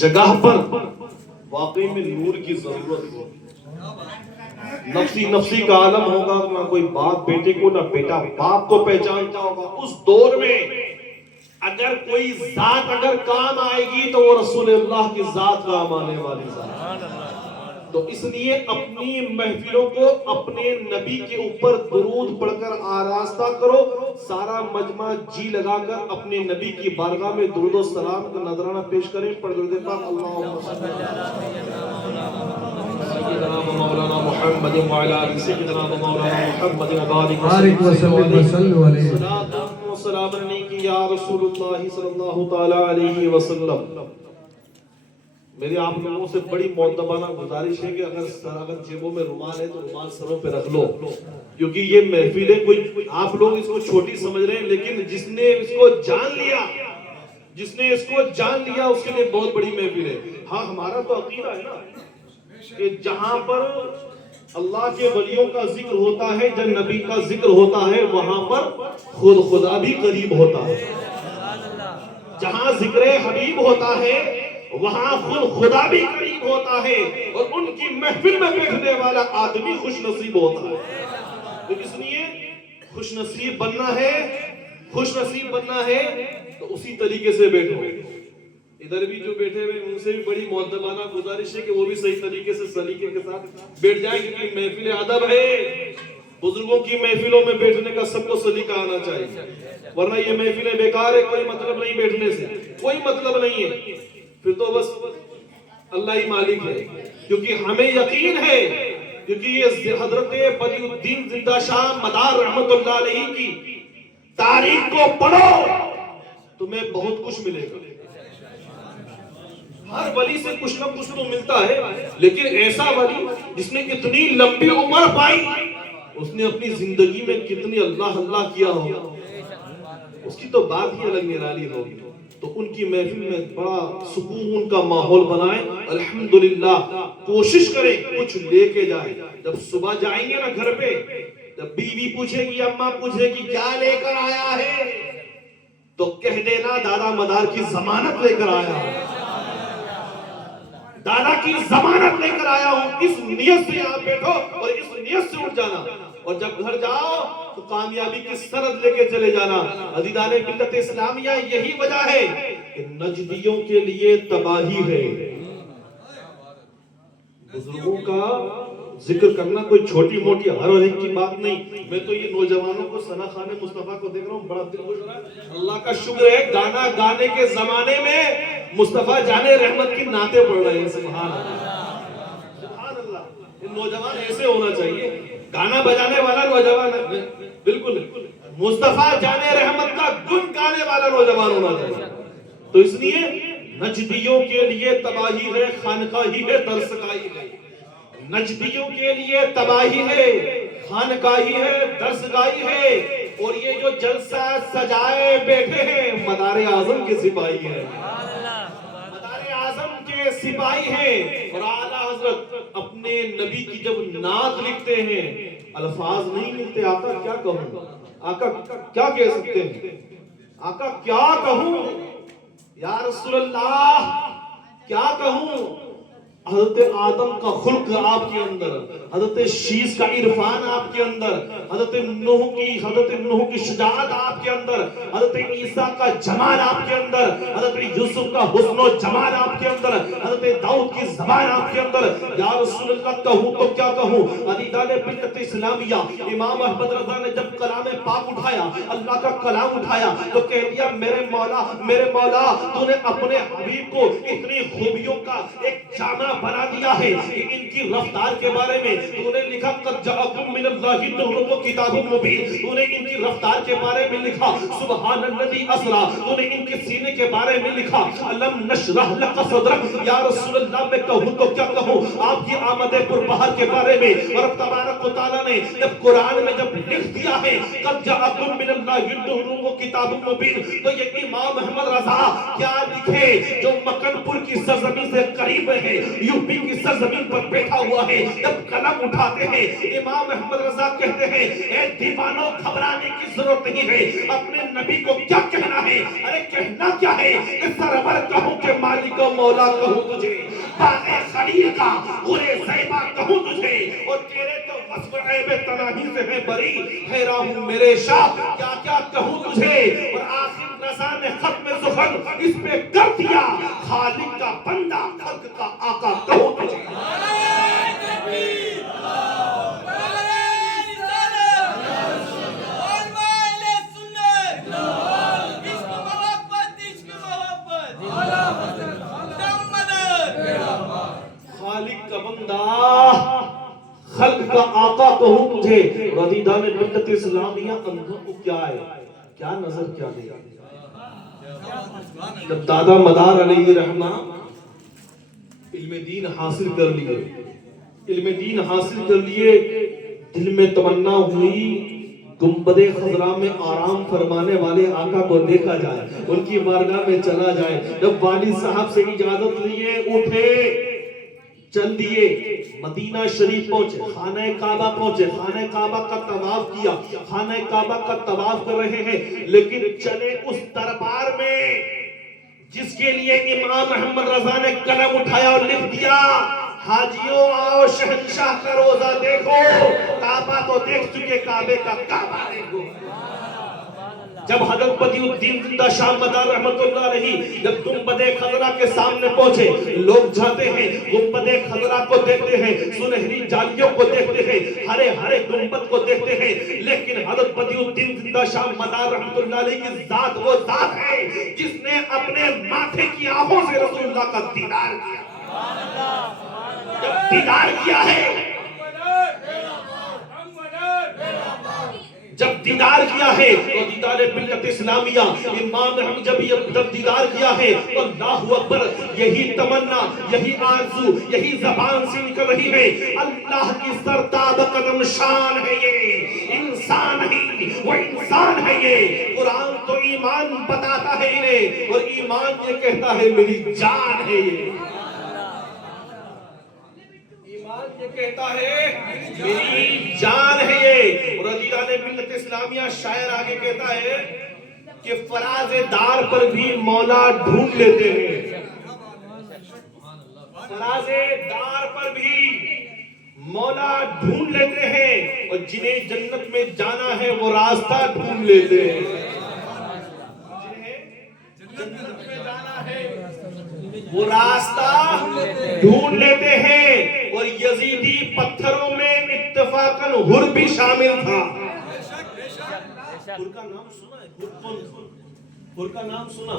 جگہ پر واقعی میں نور کی ضرورت ہے. نفسی نفسی کا عالم ہوگا, نہ کوئی باپ بیٹے کو, نہ بیٹا باپ کو پہچانتا ہوگا. اس دور میں اگر کوئی ذات اگر کام آئے گی تو وہ رسول اللہ کی ذات کام آنے والی ذات. تو اس لیے اپنی محفلوں کو اپنے نبی کے اوپر درود پڑھ کر آراستہ کرو. سارا مجمع جی لگا کر اپنے نبی کی بارگاہ میں درود و سلام کا نذرانہ پیش کریں. پڑھ درود پاک اللہم صلی سیدنا مولانا محمد وعلی آل سیدنا مولانا محمد وبارک وسلم صلاۃ و سلام علیک یا رسول اللہ صلی اللہ تعالی علیہ وسلم. میری آپ لوگوں سے بڑی معتبانہ گزارش ہے کہ اگر جیبوں میں رومال ہے تو رومال سروں پہ رکھ لو, کیونکہ یہ محفلیں کوئی آپ لوگ اس کو چھوٹی سمجھ رہے ہیں, لیکن جس نے اس کو جان لیا اس کے لیے بہت بڑی محفل ہے. ہاں ہمارا تو عقیدہ ہے نا کہ جہاں پر اللہ کے ولیوں کا ذکر ہوتا ہے, جب نبی کا ذکر ہوتا ہے, وہاں پر خود خدا بھی قریب ہوتا ہے. جہاں ذکر حبیب ہوتا ہے وہاں خود خدا بھی قریب ہوتا ہے, اور ان کی محفل میں بیٹھنے والا آدمی خوش نصیب ہوتا ہے. تو اس لیے خوش نصیب بننا ہے تو اسی طریقے سے بیٹھو. ادھر بھی جو بیٹھے ہوئے ان سے بھی بڑی معتبانہ گزارش ہے کہ وہ بھی صحیح طریقے سے سلیقے کے ساتھ بیٹھ جائیں, کیونکہ محفل ادب ہے. بزرگوں کی محفلوں میں بیٹھنے کا سب کو سلیقہ آنا چاہیے, ورنہ یہ محفلیں بیکار ہے, کوئی مطلب نہیں بیٹھنے سے, کوئی مطلب نہیں ہے. پھر تو بس اللہ ہی مالک ہے, کیونکہ ہمیں یقین ہے, کیونکہ یہ حضرت بدیع الدین زندہ شاہ مدار رحمت اللہ علیہ کی تاریخ کو پڑھو تمہیں بہت کچھ ملے گا. ہر ولی سے کچھ نہ کچھ تو ملتا ہے, لیکن ایسا ولی جس نے اتنی لمبی عمر پائی, اس نے اپنی زندگی میں کتنی اللہ اللہ کیا ہوگا, اس کی تو بات ہی الگ نرالی ہوگی. تو ان کی محفل میں بڑا سکون کا ماحول بنائیں. الحمدللہ کوشش کریں کچھ لے کے جائیں. جب صبح جائیں گے نا گھر پہ, جب بیوی پوچھے گی, اماں پوچھے گی کیا لے کر آیا ہے, تو کہہ دینا دادا مدار کی ضمانت لے کر آیا ہوں, دادا کی ضمانت لے کر آیا ہوں. اس نیت سے یہاں بیٹھو اور اس نیت سے اٹھ جانا, اور جب گھر جاؤ تو کامیابی کی سند لے کے چلے جانا. عزیزان ملت اسلامیہ, یہی وجہ ہے کہ نجدیوں کے لیے تباہی ہے. بزرگوں کا ذکر کرنا کوئی چھوٹی موٹی ہر ایک کی بات نہیں. میں تو یہ نوجوانوں کو ثنا خان مصطفیٰ کو دیکھ رہا ہوں, بڑا دل خوش ہو رہا ہے. اللہ کا شکر ہے گانا گانے کے زمانے میں مصطفیٰ جان رحمت کی نعتیں پڑھ رہے ہیں. سبحان اللہ, یہ نوجوان ایسے ہونا چاہیے, گانا بجانے والا نوجوان بالکل مصطفیٰ جان رحمت کا گن گانے والا نوجوان ہونا چاہیے. تو اس لیے نجدیوں کے لیے تباہی ہے, خانقاہی ہے, درسگاہی ہے. نجدیوں کے لیے تباہی ہے, خانقاہی ہے, درسگاہی ہے. اور یہ جو جلسہ سجائے بیٹھے ہیں مدار اعظم کے سپاہی ہیں, مدار اعظم کے سپاہی ہیں. اور اعلیٰ حضرت اپنے نبی کی جب نعت لکھتے ہیں الفاظ نہیں ملتے. آقا کیا کہوں, آقا کیا کہہ سکتے ہیں, آقا کیا کہوں, یا رسول اللہ کیا کہوں. حضرت آدم کا خلق آپ کے اندر, حضرت شیس کا عرفان آپ کے اندر, حضرت نوح کی شجاعت آپ کے اندر, حضرت عیسیٰ کا جمال آپ کے اندر, حضرت یوسف کا حسن و جمال آپ کے اندر, حضرت داؤد کی زبان آپ کے اندر. یا رسول اللہ کہوں تو کیا کہوں. عزیزان ملت اسلامیہ, امام احمد رضا نے جب کلام پاک اٹھایا, اللہ کا کلام اٹھایا, تو کہہ دیا میرے مولا تو نے اپنے حبیب کو اتنی خوبیوں کا ایک جامع بنا دیا ہے. ان کی رفتار کے بارے میں تو نے لکھا قد جاءکم من اللہ نور و کتاب مبین. تو نے ان کی رفتار کے بارے میں لکھا سبحان الذی اسری. تو نے ان کے سینے کے بارے میں لکھا الم نشرح لک صدرک. یا رسول اللہ میں کہوں تو کیا کہوں آپ کی آمد پربہار کے بارے میں. اور اب تبارک و تعالیٰ نے جب قرآن میں جب لکھ دیا ہے قد جاءکم من اللہ نور و کتاب مبین, تو یہ امام احمد رضا کیا لکھے جو مکن پور کی سرزمین سے قریب قریب ہے, یوپی کی سرزمین پر بیٹھا ہوا ہے, جب قلم اٹھاتے ہیں امام احمد رضا کہتے ہیں اے دیوانوں گھبرانے کی ضرورت نہیں ہے, اپنے نبی کو کیا کہنا ہے, ارے کہنا کیا ہے کہ سرور کہوں کہ مالک و مولا کہوں تجھے, باغ خلیل کا غرے زیبا کہوں تجھے, اور تیرے تو وصف عیب تناہی سے ہے بری, حیران ہوں میرے شاہ کیا کیا کہوں تجھے, اور آخر رضا نے ختم زفر اس پہ کر دیا, خالق کا بندہ خلق کا آقا کہوں تجھے. خالق کا بندہ خلق کا آقا کہوں تجھے. رضیدان ملت اسلامیہ اندھوں کو کیا ہے, کیا نظر کیا دے. جب دادا مدار علیہ رحمہ علم دین حاصل کر لیے, علم دین حاصل کر لیے, دل میں تمنا ہوئی گنبد خضرا میں آرام فرمانے والے آقا کو دیکھا جائے, ان کی بارگاہ میں چلا جائے. جب والد صاحب سے اجازت لیے اٹھے چل دیے, مدینہ شریف پہنچے, خانہ کعبہ پہنچے, خانہ کعبہ کا طواف کیا, خانہ کعبہ کا طواف کر رہے ہیں, لیکن چلے اس دربار میں جس کے لیے امام احمد رضا نے قلم اٹھایا اور لکھ دیا حاجیوں آؤ شہنشاہ کا روزہ دیکھو, کعبہ تو دیکھ چکے, کعبے کا کعبہ دیکھو. جب حضرت بدیع الدین زندہ شاہ مدار رحمت اللہ علیہ جب گنبد خضرا کے سامنے پہنچے, لوگ جاتے ہیں گنبد خضرا کو دیکھتے ہیں, سنہری جالیوں کو دیکھتے ہیں, ہرے ہرے گنبد کو دیکھتے ہیں, لیکن حضرت بدیع الدین زندہ شاہ مدار رحمت اللہ علیہ کی ذات وہ ذات ہے جس نے اپنے ماتھے کی آنکھوں سے رسول اللہ کا دیدار کیا. جب دیدار کیا ہے, جب دیدار کیا ہے تو دیدار ملت اسلامیہ امام احمد جب دیدار کیا ہے تو اللہ اکبر, یہی تمنا, یہی آرزو, یہی زبان سے نکل رہی ہے, اللہ کی سرتاب قدم شان ہے یہ, انسان ہی وہ انسان ہے یہ. قرآن تو ایمان بتاتا ہے انہیں, اور ایمان یہ کہتا ہے میری جان ہے یہ, یہ کہتا ہے میری جان ہے یہ. اور عزیزان ملت اسلامیہ شاعر آگے کہتا ہے کہ فراز دار پر بھی مولا ڈھونڈ لیتے ہیں, فراز دار پر بھی مولا ڈھونڈ لیتے ہیں, اور جنہیں جنت میں جانا ہے وہ راستہ ڈھونڈ لیتے ہیں, جنہیں جنت میں جانا ہے وہ راستہ ڈھونڈ لیتے ہیں. اور یزیدی پتھروں میں اتفاقاً ہر بھی شامل تھا. ہر کا نام سنا ہے, ہر کا نام سنا,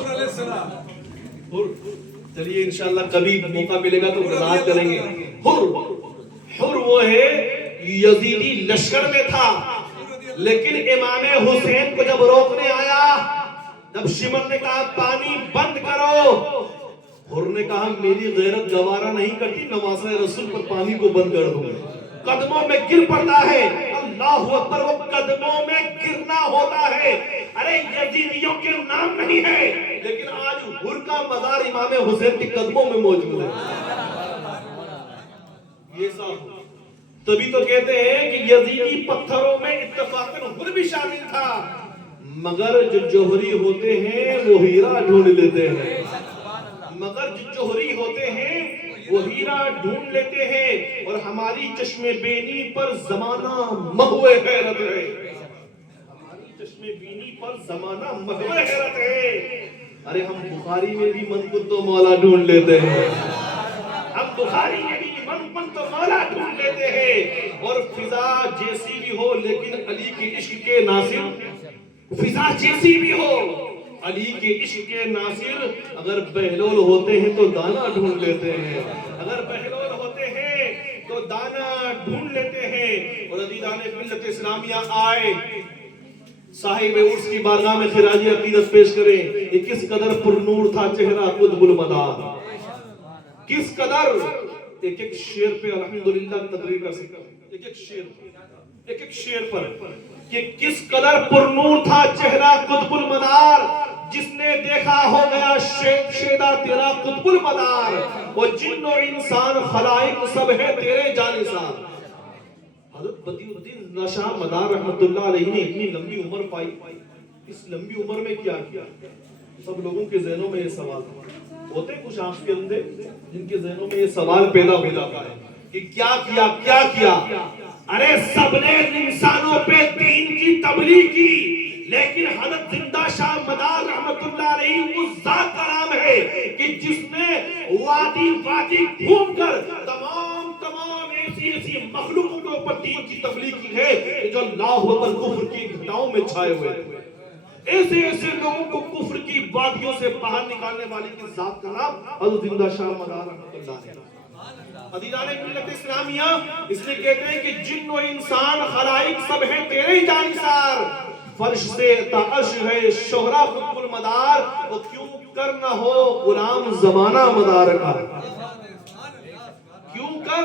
چلیے انشاءاللہ کبھی موقع ملے گا تو وضاحت کریں گے. ہر وہ ہے یزیدی لشکر میں تھا, لیکن امام حسین کو جب روکنے آیا, جب شمر نے کہا پانی بند کرو, حر نے کہا میری غیرت گوارا نہیں کرتی نواسہ رسول پر پانی کو بند کر دوں. قدموں میں گر پڑتا ہے, اللہ اکبر, وہ قدموں میں گرنا ہوتا ہے. ارے یزیدیوں کے نام نہیں ہے, لیکن آج حر کا مزار امام حسین کے قدموں میں موجود ہے. یہ صاحب تبھی تو کہتے ہیں کہ یزیدی پتھروں میں اتفاقاً حر بھی شامل تھا, مگر جو جوہری ہوتے ہیں وہ ہیرا ڈھونڈ لیتے ہیں, مگر جو جوہری ہوتے ہیں وہ ہیرا ڈھونڈ لیتے ہیں. اور ہماری چشم بینی پر زمانہ مہوے حیرت ہے, ہماری چشم بینی پر زمانہ مہوے حیرت ہے. ارے ہم بخاری میں بھی من تو مولا ڈھونڈ لیتے ہیں, ہم بخاری میں بھی من تو مولا ڈھونڈ لیتے ہیں. اور فضا جیسی بھی ہو لیکن علی کے عشق کے ناصر, فضا جیسی بھی ہو علی کے عشق کے ناصر, اگر بہلول ہوتے ہیں تو دانا ڈھونڈ لیتے ہیں, اگر بہلول ہوتے ہیں تو دانا ڈھونڈ لیتے ہیں. اور عزیزان ملت اسلامیہ آئے, صاحب عرس کی بارگاہ میں خراج عقیدت پیش کریں. یہ کس قدر پر نور تھا چہرہ قطب المدار, کس قدر. ایک ایک شعر پہ الحمدللہ تقریر کا سکر, ایک ایک شعر ایک ایک شیر پر کہ کس قدر پرنور تھا چہرہ قطب المدار، جس نے دیکھا ہو گیا شیدا تیرا قطب المدار، وہ جن و انسان خلائق سب ہے تیرے جانثار۔ حضرت بدیع الدین شاہ مدار رحمت اللہ علیہ نے اتنی لمبی عمر پائی، اس لمبی عمر میں کیا کیا؟ سب لوگوں کے ذہنوں میں یہ سوال ہوتے، کچھ آنکھ کے اندھے جن کے ذہنوں میں یہ سوال پیدا ہو جاتا ہے کہ کیا کیا کیا کیا؟ ارے سب نے انسانوں پہ دین کی تبلیغ کی، لیکن حضرت زندہ شاہ مدار رحمت اللہ علیہ اس ذات کا نام ہے کہ جس نے وادی وادی گھوم کر تمام ایسی مخلوقوں کے اوپر دین کی تبلیغ کی ہے جو اللہ اکبر کفر کی گھٹاؤں میں چھائے ہوئے تھے۔ ایسے لوگوں کو کفر کی وادیوں سے باہر نکالنے والی کی ذات کا نام حضرت زندہ شاہ مدار رحمت اللہ علیہ۔ عزیزان ملت اسلامیہ، اس لیے کہتے ہیں کہ جن و انسان خلائق سب ہیں تیرے جانثار، فرش سے تا عرش ہے شہرا قطب المدار، وہ کیوں کر نہ ہو غلام زمانہ مدار کا، کیوں کر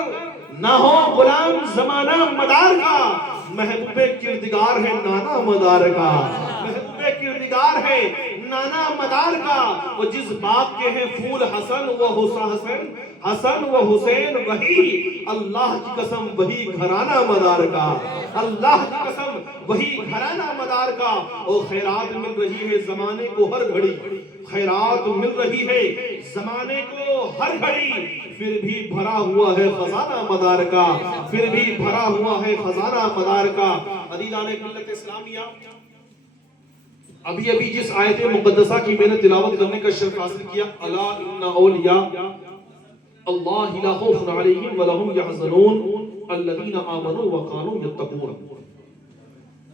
نہ ہو غلام زمانہ مدار کا، محبوب کردگار ہے نانا مدار کا، محبوب کردگار ہے نانا مدار کا، وہ جس باپ کے ہیں پھول حسن و حسن و حسین، وہی اللہ کی قسم وہی گھرانہ مدار کا، اللہ کی قسم وہی گھرانہ مدار کا۔ اور خیرات مل رہی ہے زمانے کو ہر گھڑی، خیرات مل رہی ہے زمانے کو ہر گھڑی، پھر بھی بھرا ہوا ہے خزانہ مدار کا، پھر بھی بھرا ہوا ہے خزانہ مدار کا۔ عزیزان ملت اسلامیہ، ابھی جس آیت مقدسہ کی میں نے تلاوت کرنے کا شرف حاصل کیا، الا ان اولیاء اللہ لا خوف علیہم ولا هم يحزنون الذین آمنوا وكانوا يتقون،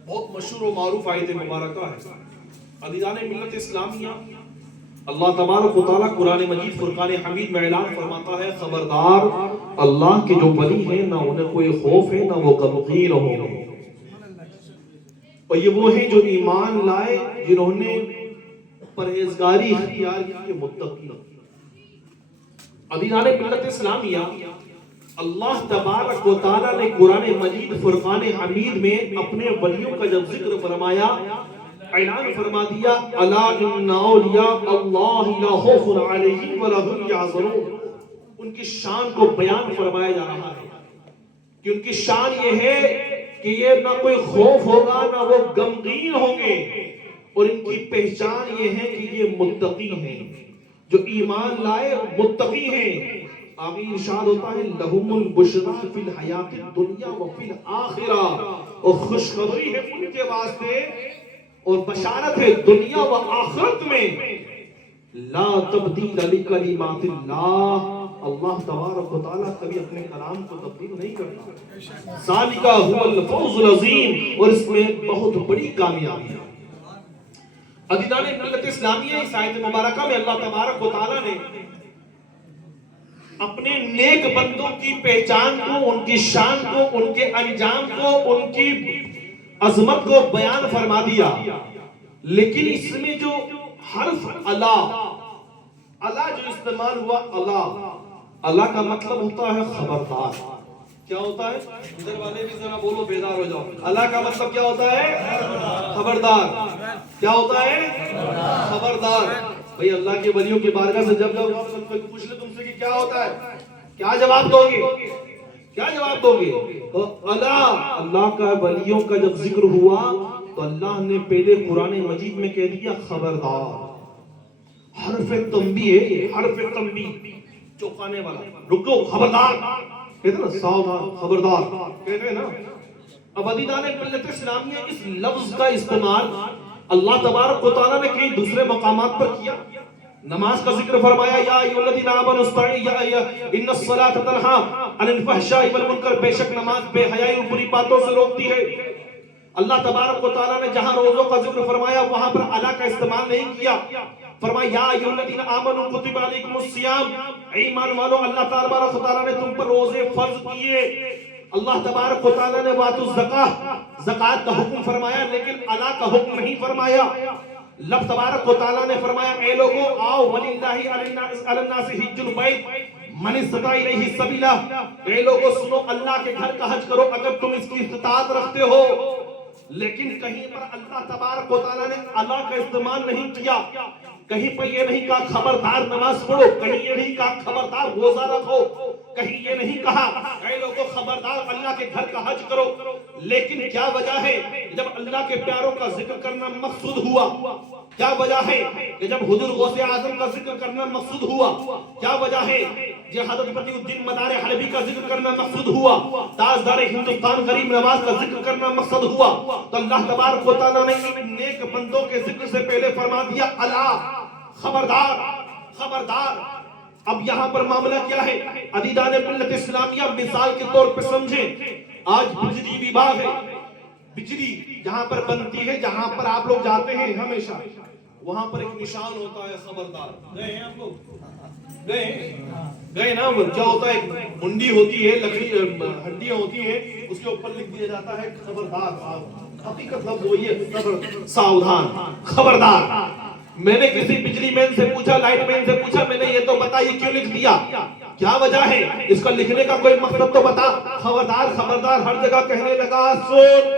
بہت مشہور و معروف آیت مبارکہ ہے۔ عزیزان ملت اسلامیہ، اللہ تبارک و تعالیٰ قرآن مجید فرقان حمید میں اعلان فرماتا ہے، خبردار اللہ کے جو ولی ہیں نہ انہیں کوئی خوف ہے نہ وہ غمگین ہوں گے، اور یہ وہ ہیں جو ایمان لائے، جنہوں نے پرہیزگاری اختیار کی، متقی۔ عزیزان ملت اسلامیہ، اللہ تبارک و تعالیٰ نے قرآن مجید فرقان حمید میں اپنے ولیوں کا جب ذکر فرمایا، اعلان فرما دیا، الا ان اولیاء اللہ لا خوف علیہم ولا هم يحزنون، ان کی شان کو بیان فرمایا جا رہا ہے کہ ان کی شان یہ ہے کہ یہ نہ کوئی خوف ہوگا نہ وہ غمگین ہوں گے، اور ان کی پہچان یہ ہے کہ یہ متقی ہیں، جو ایمان لائے متقی ہیں۔ آگے ارشاد ہوتا ہے، لہم البشریٰ فی الحیات الدنیا وفی الآخرہ، اور خوشخبری ہے ان کے واسطے اور بشارت ہے دنیا و آخرت میں، لا تبدیل لکلمات اللہ، اللہ تبارک و تعالیٰ کبھی اپنے کلام کو تبدیل نہیں کرتا، ذالک هو الفوز العظیم، اور اس میں بہت بڑی کامیابی ہے۔ عزیزان ملت اسلامیہ، اس آیت مبارکہ میں اللہ تبارک و تعالیٰ نے اپنے نیک بندوں کی پہچان کو، ان کی شان کو، ان کے انجام کو، ان کی عظمت کو بیان فرما دیا، لیکن اس میں جو حرف الا جو استعمال ہوا، الا کا مطلب ہوتا ہے خبردار۔ کیا ہوتا ہے؟ ادھر والے بھی ذرا بولو، بیدار ہو جاؤ۔ الا کا مطلب کیا ہوتا ہے؟ خبردار۔ کیا ہوتا ہے؟ خبردار۔ بھئی اللہ کے ولیوں کی بارگاہ سے جب پوچھ لے تم سے کہ کیا ہوتا ہے، کیا جواب دو گے؟ کیا جواب دو گے؟ اللہ کا ولیوں کا جب ذکر ہوا تو اللہ نے پہلے قرآن مجید میں کہہ دیا خبردار، حرف تنبیہ ہے، حرف تنبیہ، چوکانے والا، رکو، خبردار کہتے ہیں نا، ساودھان، خبردار کہتے ہیں نا۔ اب عزیزان ملت اسلامیہ، اس لفظ کا استعمال اللہ تبارک و تعالیٰ نے کئی دوسرے مقامات پر کیا۔ نماز کا ذکر فرمایا، یا ایھا الذین آمنوا استعینوا ان الصلاۃ تنہی عن الفحشاء والمنکر، بے شک نماز بے حیائی اور بری باتوں سے روکتی ہے۔ اللہ تبارک و تعالیٰ نے جہاں روزوں کا ذکر فرمایا وہاں پر الا کا استعمال نہیں کیا، فرمایا یا ایھا الذین آمنوا کتب علیکم الصیام، ایمان والو اللہ تبارک و تعالیٰ نے تم پر روزے فرض کیے۔ اللہ تبارک و تعالیٰ نے واتوا الزکاۃ، زکوٰۃ کا حکم فرمایا، لیکن الا کا حکم نہیں فرمایا۔ رب تبارک و تعالیٰ نے فرمایا، اے لوگوں آؤ، وَلِلَّهِ عَلَى النَّاسِ حِجُّ الْبَيْتِ، من استطاع الیہ سبیلا، اے لوگوں سنو اللہ کے گھر کا حج کرو اگر تم اس کی استطاعت رکھتے ہو. لیکن کہیں پر اللہ تبارک و تعالیٰ نے اللہ کا استعمال نہیں کیا. کہیں پر یہ نہیں کہا خبردار نماز پڑھو، کہیں یہ نہیں کہا خبردار روزہ رکھو، کہیں یہ نہیں کہا اے لوگوں خبردار اللہ کے گھر کا حج کرو. لیکن کیا وجہ ہے جب اللہ کے پیاروں کا ذکر کرنا مقصود ہوا؟ کیا وجہ ہے کہ جب حضور غوث اعظم کا ذکر کرنا مقصود ہوا؟ کیا وجہ ہے جب حضرت بدی الدین مدار حلبی کا ذکر کرنا مقصود ہوا؟ تاجدار ہندوستان غریب نواز کا ذکر کرنا مقصد ہوا؟ تو اللہ تبارک و تعالیٰ نے ان نیک بندوں کے ذکر سے پہلے فرما دیا الا، خبردار خبردار. اب یہاں پر معاملہ کیا ہے؟ عزیزان ملت اسلامیہ مثال کے طور پر سمجھیں، آج بجلی وبھاگ ہے، بجلی جہاں پر بنتی ہے، جہاں پر آپ لوگ جاتے ہیں ہمیشہ وہاں پر ایک نشان ہوتا ہے خبردار. گئے ہیں آپ لوگ؟ گئے نا؟ وہ کیا ہوتا ہے؟ منڈی ہوتی ہے، لکڑی ہڈیاں ہوتی ہیں، اس کے اوپر لکھ دیا جاتا ہے خبردار. حقیقت لفظ وہی ہے ساودھان، خبردار. میں نے کسی بجلی مین سے پوچھا، لائٹ مین سے پوچھا، میں نے یہ تو بتا یہ کیوں لکھ دیا، کیا وجہ ہے اس کا لکھنے کا؟ کوئی مقصد تو بتا. خبردار خبردار ہر جگہ کہنے لگا سن،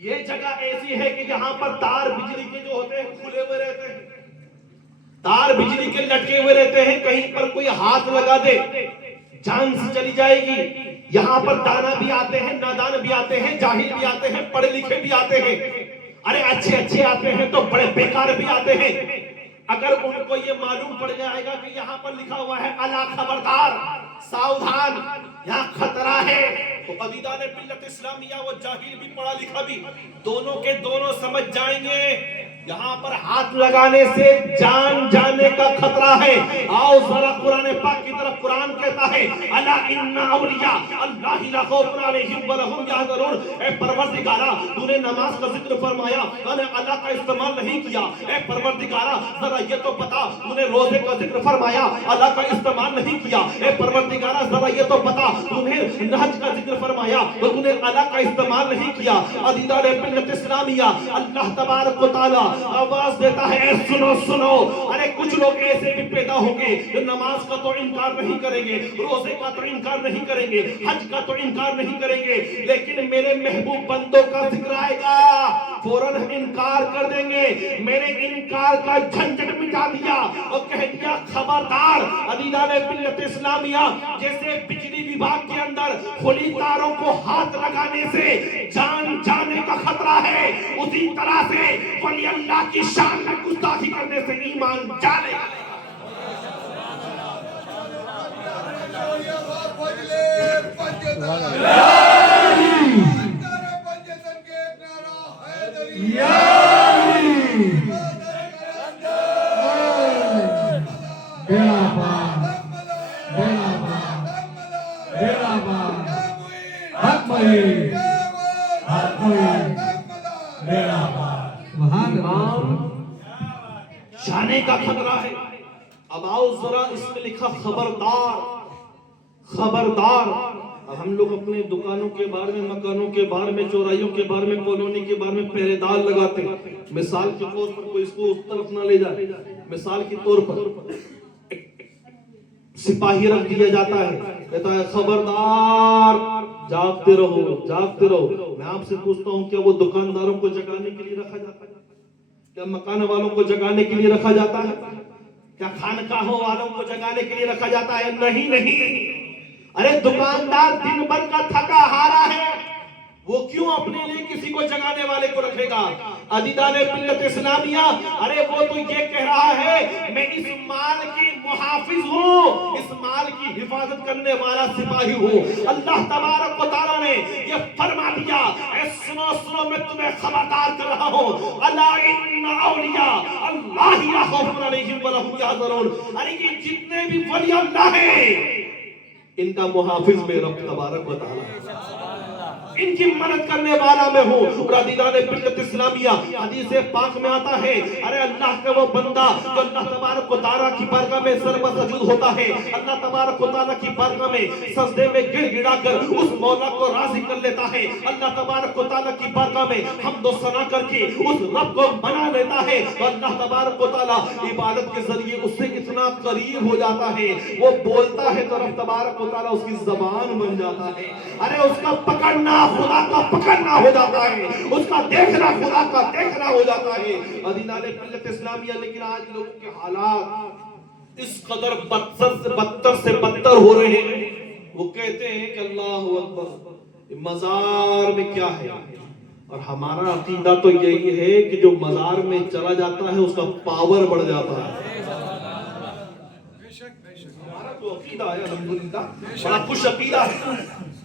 یہ جگہ ایسی ہے کہ یہاں پر تار بجلی کے جو ہوتے ہیں کھلے ہوئے رہتے ہیں، تار بجلی کے لٹکے ہوئے رہتے ہیں، کہیں پر کوئی ہاتھ لگا دے جان سے چلی جائے گی. یہاں پر دانا بھی آتے ہیں، نادان بھی آتے ہیں، جاہل بھی آتے ہیں، پڑھے لکھے بھی آتے ہیں، ارے اچھے اچھے آتے ہیں تو بڑے بیکار بھی آتے ہیں. اگر ان کو یہ معلوم پڑ جائے گا کہ یہاں پر لکھا ہوا ہے الا، خبردار، ساودھان، یہاں خطرہ ہے، تو عزیزان ملت اسلامیہ وہ جاہل بھی پڑھا لکھا بھی دونوں کے دونوں سمجھ جائیں گے یہاں پر ہاتھ لگانے سے جان جانے کا خطرہ ہے. آؤ ذرا قرآن پاک کی طرف. قرآن کہتا ہے الا ان اولیاء اللہ لا خوف علیہم ولا هم یحزنون. اے پروردگارا تو نے نماز کا ذکر فرمایا، تو نے اللہ کا استعمال نہیں کیا. اے پروردگارا ذرا یہ تو بتا، تو نے روزے کا ذکر فرمایا، اللہ کا استعمال نہیں کیا. اے پروردگارا ذرا یہ تو بتا، تو نے حج کا ذکر فرمایا اور تو نے اللہ کا استعمال نہیں کیا. عزیزان ملت اسلامیہ اللہ تبارک و تعالی آواز دیتا ہے سنو سنو. ارے کچھ لوگ ایسے بھی پیدا ہوں گے جو نماز کا تو انکار نہیں کریں گے، روزے کا تو انکار نہیں کریں گے، حج کا تو انکار نہیں کریں گے، لیکن میرے محبوب بندوں کا ذکر آئے گا فوراً انکار کر دیں گے. میں نے انکار کا جھنجھٹ مٹا دیا اور کہہ دیا خبردار. عزیزان ملت اسلامیہ جیسے بجلی وبھاگ کے اندر کھلی تاروں کو ہاتھ لگانے سے جان جانے کا خطرہ ہے، اسی طرح سے ولی اللہ کی شان میں گستاخی کرنے سے ایمان جانے گا. جانے کا خطرہ ہے. اب آؤ ذرا اس میں لکھا خبردار خبردار. اب ہم لوگ اپنے دکانوں کے بارے میں، مکانوں کے بارے میں، چوراہیوں کے بارے میں، کالونی کے بارے میں پہرے دار لگاتے ہیں. مثال کے طور پر کوئی اس کو اس طرف نہ لے جائے، مثال کے طور پر سپاہی رکھ دیا جاتا ہے، کہتا ہے خبردار جاگتے رہو جاگتے رہو. میں آپ سے پوچھتا ہوں کیا وہ دکانداروں کو جگانے کے لیے رکھا جاتا ہے؟ کیا مکان والوں کو جگانے کے لیے رکھا جاتا ہے؟ کیا خانقاہوں والوں کو جگانے کے لیے رکھا جاتا ہے؟ نہیں نہیں. ارے دکاندار دن بھر کا تھکا ہارا ہے، وہ کیوں اپنے لیے کسی کو جگانے والے کو رکھے گا؟ عزیزان ملت اسلامیہ ارے وہ تو یہ کہہ رہا ہے میں اس مال کی محافظ ہوں، اس مال کی حفاظت کرنے والا سپاہی ہوں. اللہ تبارک و تعالیٰ نے یہ فرما دیا اے سنو سنو میں تمہیں خبردار کر رہا ہوں الا ان اولیاء اللہ لا خوف علیہم ولا هم یحزنون. ارے یہ جتنے بھی ولی اللہ ہیں ان کا محافظ میں رب تبارک و تعالیٰ. ان کی مدد کرنے والا میں ہوں. اور عزیزان ملت اسلامیہ حدیث پاک میں آتا ہے ارے اللہ کا وہ بندہ جو اللہ تبارک و تعالیٰ کی بارگاہ میں سر بسجود ہوتا ہے, اللہ تبارک و تعالیٰ کی بارگاہ میں سجدے میں گڑ گڑا کر اس مولا کو راضی کر لیتا ہے, اللہ تبارک و تعالیٰ کی بارگاہ میں حمد و ثنا کر کے اس رب کو منا لیتا ہے, تو اللہ تبارک و تعالیٰ عبادت کے ذریعے اس سے اتنا قریب ہو جاتا ہے, وہ بولتا ہے تو رب تبارک و تعالیٰ اس کی زبان بن جاتا ہے. ارے اس کا پکڑنا خدا کا پکڑنا ہو جاتا ہے, اس کا دیکھنا خدا کا دیکھنا ہو جاتا ہے. عزیزان ملت اسلامیہ لیکن آج لوگوں کے حالات اس قدر بدتر سے بدتر ہو رہے ہیں. وہ کہتے ہیں کہ اللہ اکبر, مزار میں کیا ہے, اور ہمارا عقیدہ تو یہی ہے کہ جو مزار میں چلا جاتا ہے اس کا پاور بڑھ جاتا ہے. ہمارا تو عقیدہ ہے الحمدللہ, بڑا خوش عقیدہ ہے,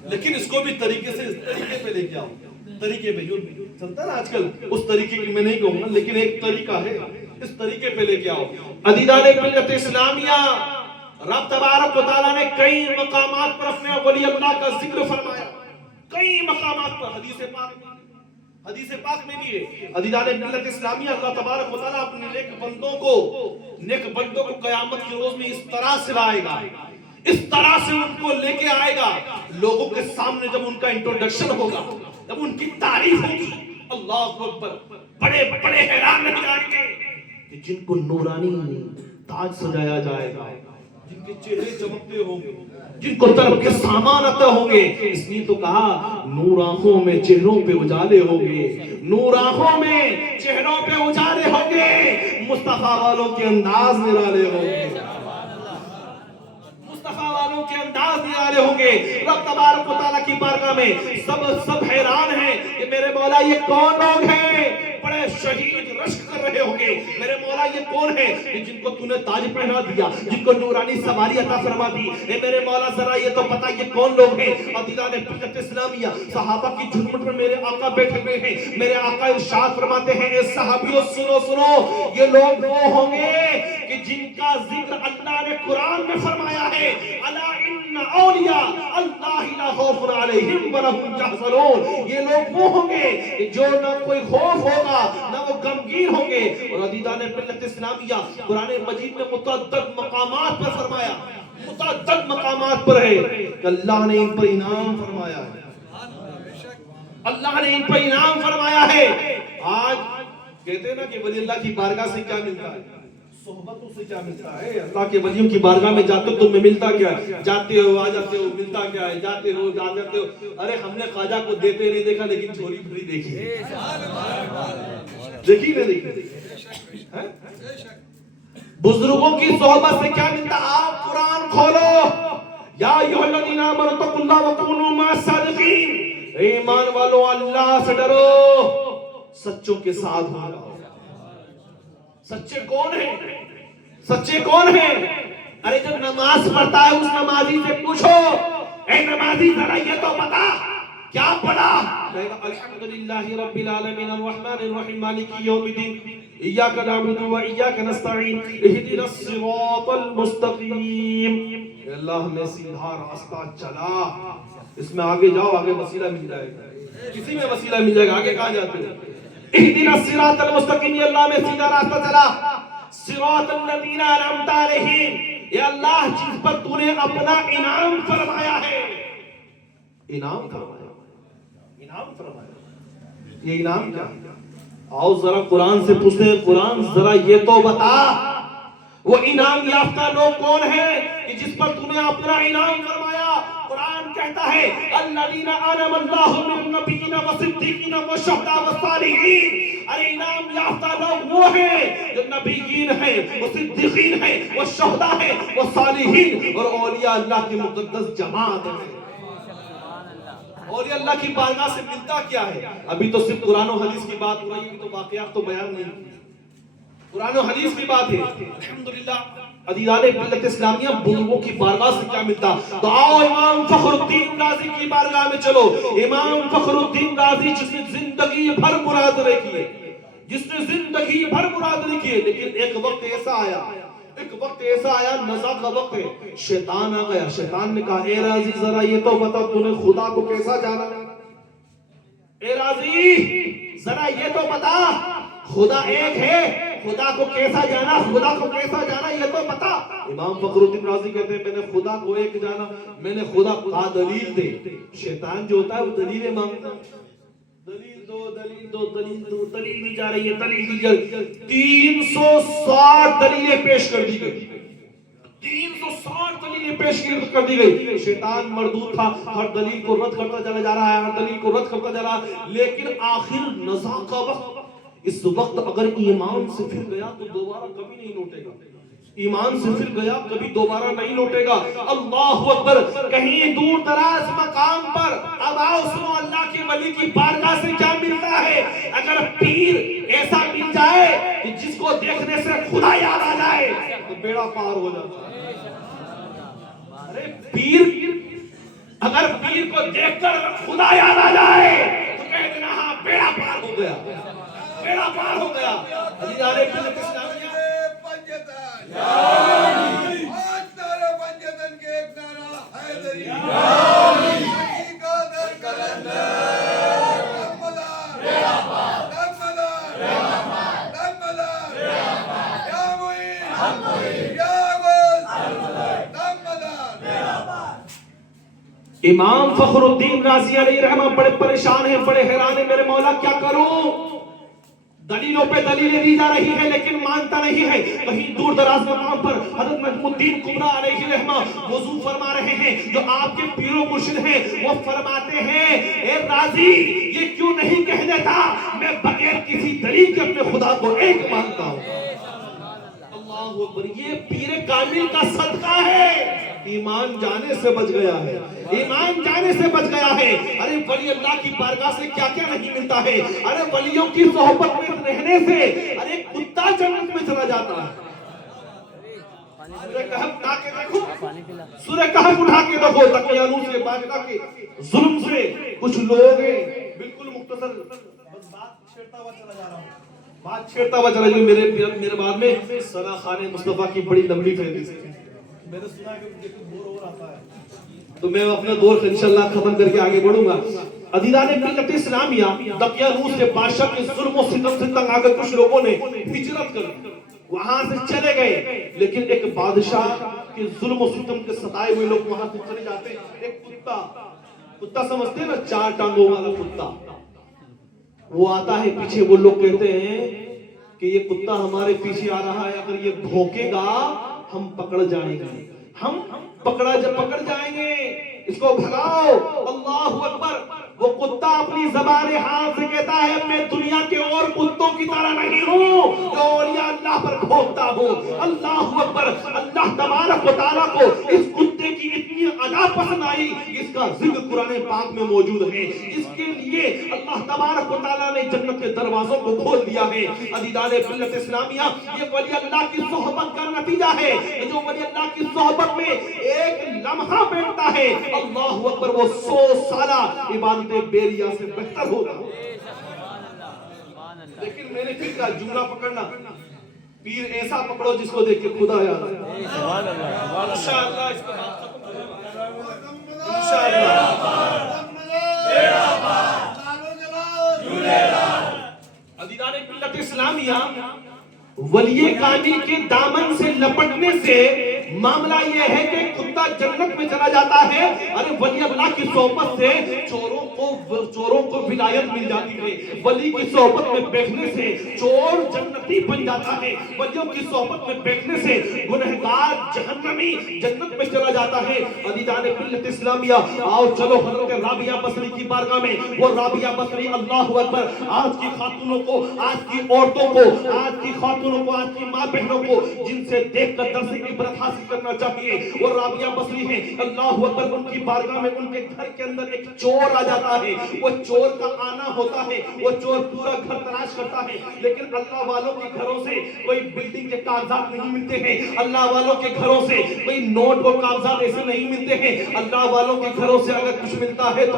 لیکن اس کو بھی طریقے سے اس طریقے پہ لے کے آؤ. طریقے پہ جو چلتا ہے نا آج کل, اس طریقے کی میں نہیں کہوں گا, لیکن ایک طریقہ ہے, اس طریقے پہ لے کے آؤ. عزیزان ملت اسلامیہ, رب تبارک و تعالیٰ نے کئی مقامات پر اپنے ولی اللہ کا ذکر فرمایا, کئی مقامات پر. حدیث پاک میں بھی ہے. عزیزان ملت اسلامیہ, اللہ تبارک و تعالیٰ اپنے نیک بندوں کو قیامت کے روز میں اس طرح سے لائے گا, اس طرح سے ان کو لے کے آئے گا لوگوں کے سامنے. جب ان کا انٹروڈکشن ہوگا, جب ان کی تعریف ہوگی, اللہ اکبر, بڑے بڑے حیران رہ جائیں گے کہ جن کو نورانی تاج سجایا جائے گا, جن کے چہرے چمکتے ہوں گے, جن کو طرف کے سامان عطا ہوں گے. اس لیے تو کہا نور آنکھوں میں چہروں پہ اجالے ہوں گے, نور آنکھوں میں چہروں پہ اجالے ہوں گے, مصطفیٰ والوں کے انداز نرالے ہوں گے, مصطفیٰ والوں کے انداز نرالے ہوں گے. رب تبارک و تعالیٰ کی بارگاہ میں سب حیران ہیں کہ میرے مولا یہ کون لوگ ہیں, بڑے شہید رشک کر رہے ہوں گے. میرے مولا یہ کون ہے جن کو تو نے تاج پہنا دیا, جن کو نورانی سواری عطا فرما دی. اے میرے مولا ذرا یہ تو پتا یہ کون لوگ ہیں. عزیزان ملت اسلامیہ, صحابہ کی جھرمٹ میں میرے آقا بیٹھے ہوئے ہیں. میرے آقا ارشاد فرماتے ہیں اے صحابیوں سنو, یہ لوگ وہ ہوں گے کہ جن کا ذکر اللہ نے قرآن میں فرمایا ہے, الا ان اولیاء اللہ لا خوف علیہم ولا هم یحزنون. یہ لوگ وہ ہوں گے جو نہ کوئی خوف ہوگا نہ وہ غمگین ہوں گے. اور عزیزان ملت اسلامیہ, قرآن مجید میں متعدد مقامات پر فرمایا, متعدد مقامات پر ہے کہ اللہ نے ان پر انعام فرمایا ہے, اللہ نے ان پر انعام فرمایا ہے. آج کہتے ہیں نا کہ ولی اللہ کی بارگاہ سے کیا ملتا ہے, صحبتوں سے کیا ملتا ہے. اللہ کے ولیوں کی بارگاہ میں جاتے ہو تمہیں ملتا کیا ہے, جاتے ہو آ جاتے ہو, ملتا کیا ہے, جاتے ہو آ جاتے ہو. ارے ہم نے خواجہ کو دیتے نہیں دیکھا, لیکن چوری پھری دیکھی, دیکھی نہیں دیکھی. بزرگوں کی صحبت سے کیا ملتا. آپ قرآن کھولو, یا ایھا الذین آمنوا اتقوا اللہ وکونوا مع الصادقین, ایمان والو اللہ سے ڈرو, سچوں کے ساتھ ہو جاؤ. سچے کون ہیں, سچے کون ہیں. ارے جب نماز پڑھتا ہے اس نمازی سے پوچھو, اے نمازی ذرا یہ تو بتا کیا پڑھا. الحمدللہ رب العالمین الرحمن الرحیم مالک یوم الدین ایاک نعبد و ایاک نستعین اہدنا الصراط المستقیم. اللہ ہمیں سیدھا راستہ چلا. اس میں آگے جاؤ, آگے وسیلہ مل جائے گا, کسی میں وسیلہ مل جائے گا. آگے کہاں جاتے ہیں, اہدنا الصراط المستقیم, یہ اللہ میں سیدھا راستہ چلا. صراط الذین انعمت علیہم, یہ اللہ جس پر تو نے اپنا انعام فرمایا ہے. انعام فرمایا, انعام فرمایا. یہ انعام کیا؟ آؤ ذرا قرآن سے پوچھیں, قرآن ذرا یہ تو بتا وہ انعام یافتہ لوگ کون ہیں کہ جس پر تمہیں اپنا انعام فرمایا. قرآن کہتا ہے الذین انعم اللہ من النبیین والصدیقین والشہداء والصالحین. ارے انعام یافتہ لوگ وہ ہیں جو نبیین ہیں, وہ صدیقین ہیں, وہ شہداء ہیں, وہ صالحین اور اولیاء اللہ کی مقدس جماعت ہیں. اولیاء اللہ کی بارگاہ سے ملتا کیا ہے؟ ابھی تو صرف قرآن و حدیث کی بات ہو رہی ہے, تو واقعات تو بیان نہیں, قرآن و حدیث کی بات ہے. الحمدللہ عزیزان ملت اسلامیہ, بزرگوں کی بارگاہ سے کیا ملتا. تو آؤ امام فخر الدین رازی کی بارگاہ میں چلو. امام فخر الدین رازی جس نے زندگی بھر مناظرے کیے, جس نے زندگی بھر مناظرے کیے, لیکن ایک وقت ایسا آیا, نزا کا وقت ہے, شیطان آ گیا. شیطان نے کہا اے رازی ذرا یہ تو بتا تو نے خدا کو کیسا جانا. اے راضی ذرا یہ تو بتا خدا ایک ہے، خدا کو کیسا جانا، خدا کو کیسا جانا یہ تو بتا۔ امام فخر الدین رازی کہتے ہیں میں نے خدا کو ایک جانا، میں نے خدا کو دلیل دے۔ شیطان جو ہوتا ہے وہ دلیلیں مانگتا، دلیل دو دلیل دو دلیل دو، دلیل دی جا رہی ہے، دلیل دی جا رہی ہے، 360 دلیلیں پیش کر دی گئی، 360 دلیلیں پیش کر دی گئی۔ شیطان مردود تھا، ہر دلیل کو رد کرتا چلا جا رہا ہے، ہر دلیل کو رد کرتا جا رہا ہے، لیکن آخر نزاع کا وقت، اس وقت اگر ایمان سے پھر گیا تو دوبارہ کبھی نہیں لوٹے گا، ایمان سے پھر گیا کبھی دوبارہ نہیں لوٹے گا۔ اللہ اکبر۔ کہیں دور دراز مقام پر اب آؤ سنو اللہ کے ولی کی بارگاہ سے کیا ملتا ہے۔ اگر پیر ایسا مل جائے کہ جس کو دیکھنے سے خدا یاد آ جائے تو بیڑا پار ہو جاتا ہے۔ ارے پیر، اگر پیر کو دیکھ کر خدا یاد آ جائے تو کہہ دینا ہاں بیڑا پار ہو گیا، بیڑا پار ہو گیا۔ عزیزان ملت اسلامیہ، امام فخر الدین رازی علیہ رحمہ بڑے پریشان ہیں، بڑے حیران ہیں، میرے مولا کیا کروں؟ دلیلوں پہ دلیلیں دی جا رہی ہیں لیکن مانتا نہیں ہے۔ کہیں دور دراز مقام پر حضرت نجم الدین کبریٰ علیہ رحمہ وضو فرما رہے ہیں، جو آپ کے پیر و مرشد ہیں، وہ فرماتے ہیں اے رازی یہ کیوں نہیں کہہ دیتا میں بغیر کسی دلیل کے اپنے خدا کو ایک مانتا ہوں۔ اللہ اکبر، یہ پیر کامل کا صدقہ ہے، ایمان جانے سے بچ گیا ہے، ایمان جانے سے بچ گیا ہے۔ ارے ولی اللہ کی بارگاہ سے کیا کیا نہیں ملتا ہے، ارے ولیوں کی صحبت میں رہنے سے ارے کتا جنت میں چلا جاتا ہے۔ سورہ کہف اٹھا کے دیکھو، سورہ کہف اٹھا کے دیکھو، دقیانوس کے بادشاہ کے ظلم سے کچھ لوگ ہیں، بالکل مختصر بات چھیڑتا ہوا چلا جا رہا ہوں، بات چھیڑتا ہوا چلا جو میرے بعد میں ثنا خان مصطفیٰ کی بڑی لمبی فہرست ہے، میں نے سنا ہے کہ مجھے کچھ دور ہو رہا ہے تو میں اپنا دور انشاءاللہ ختم کر کے آگے بڑھوں گا۔ عزیزان ملت اسلامیہ، دقیانوس کے بادشاہ کے ظلم و ستم سے تنگ آ کر کچھ لوگوں نے ہجرت کر وہاں سے چلے گئے، لیکن ایک بادشاہ کے ظلم و ستم کے ستائے ہوئے لوگ وہاں سے چلے جاتے ہیں۔ ایک کتا سمجھتے ہیں نا، 4 ٹانگوں والا کتا، وہ آتا ہے پیچھے، وہ لوگ کہتے ہیں کہ یہ کتا ہمارے پیچھے آ رہا ہے، اگر یہ بھونکے گا ہم پکڑ جائیں گے، ہم پکڑ جائیں گے، اس کو بھگاؤ۔ اللہ اکبر۔ وہ کتا اپنی زبان حال سے کہتا ہے میں دنیا کے اور کتوں کی طرح نہیں ہوں جو اولیاء اللہ پر بھونکتا ہوں۔ اللہ اکبر۔ اللہ تبارک و تعالیٰ کو اس کتے کی اتنی ادا پسند آئی، اس کا ذکر قرآن پاک میں موجود ہے، اس کے لیے اللہ تبارک و تعالیٰ نے جنت کے دروازوں کو کھول دیا ہے۔ عزیزان ملت اسلامیہ، یہ ولی اللہ کی صحبت کا نتیجہ ہے، جو ولی اللہ کی صحبت میں ایک لمحہ بیٹھتا ہے اللہ اکبر، وہ 100 سالہ عبادت بیریا سے بہتر ہوگا۔ لیکن میں نے پھر کہا جملہ پکڑنا، پیر ایسا پکڑو جس کو دیکھ کے خدا یاد آئے۔ انشاءاللہ اس کو بات ختم کریں، انشاءاللہ۔ عزیزان ملت اسلامیہ، ولی کامل کے دامن سے لپٹنے سے معاملہ یہ ہے کہ کتا جنت میں چلا جاتا ہے، ارے ولی اللہ کی صحبت سے چوروں کو ولایت مل جاتی ہے، ولی کی صحبت میں بیٹھنے سے چور جنتی بن جاتا ہے، ولیوں کی صحبت میں بیٹھنے سے گنہگار جہنمی جنت میں چلا جاتا ہے۔ عزیزان ملت اسلامیہ، آؤ چلو حضرت رابعہ بصری کی بارگاہ میں۔ وہ رابعہ بصری، اللہ اکبر، آج کی خاتونوں کو، آج کی عورتوں کو، آج کی خاتونوں کو، آج کی ماں بہنوں کو جن سے دیکھ کر درس عبرت حاصل کرنا چاہیے، وہ رابعہ بصری ہیں۔ اللہ اکبر، ان کی بارگاہ میں ان کے گھر کے اندر ایک چور آ جاتا ہے، وہ چور کا آنا ہوتا ہے، وہ چور پورا گھر تلاش کرتا ہے، لیکن اللہ والوں کے گھروں سے کوئی بلڈنگ کے کاغذات نہیں ملتے ہیں، اللہ والوں کے گھروں سے کوئی نوٹ اور کاغذات ایسے نہیں ملتے ہیں، اللہ والوں کے گھروں سے اگر کچھ ملتا ہے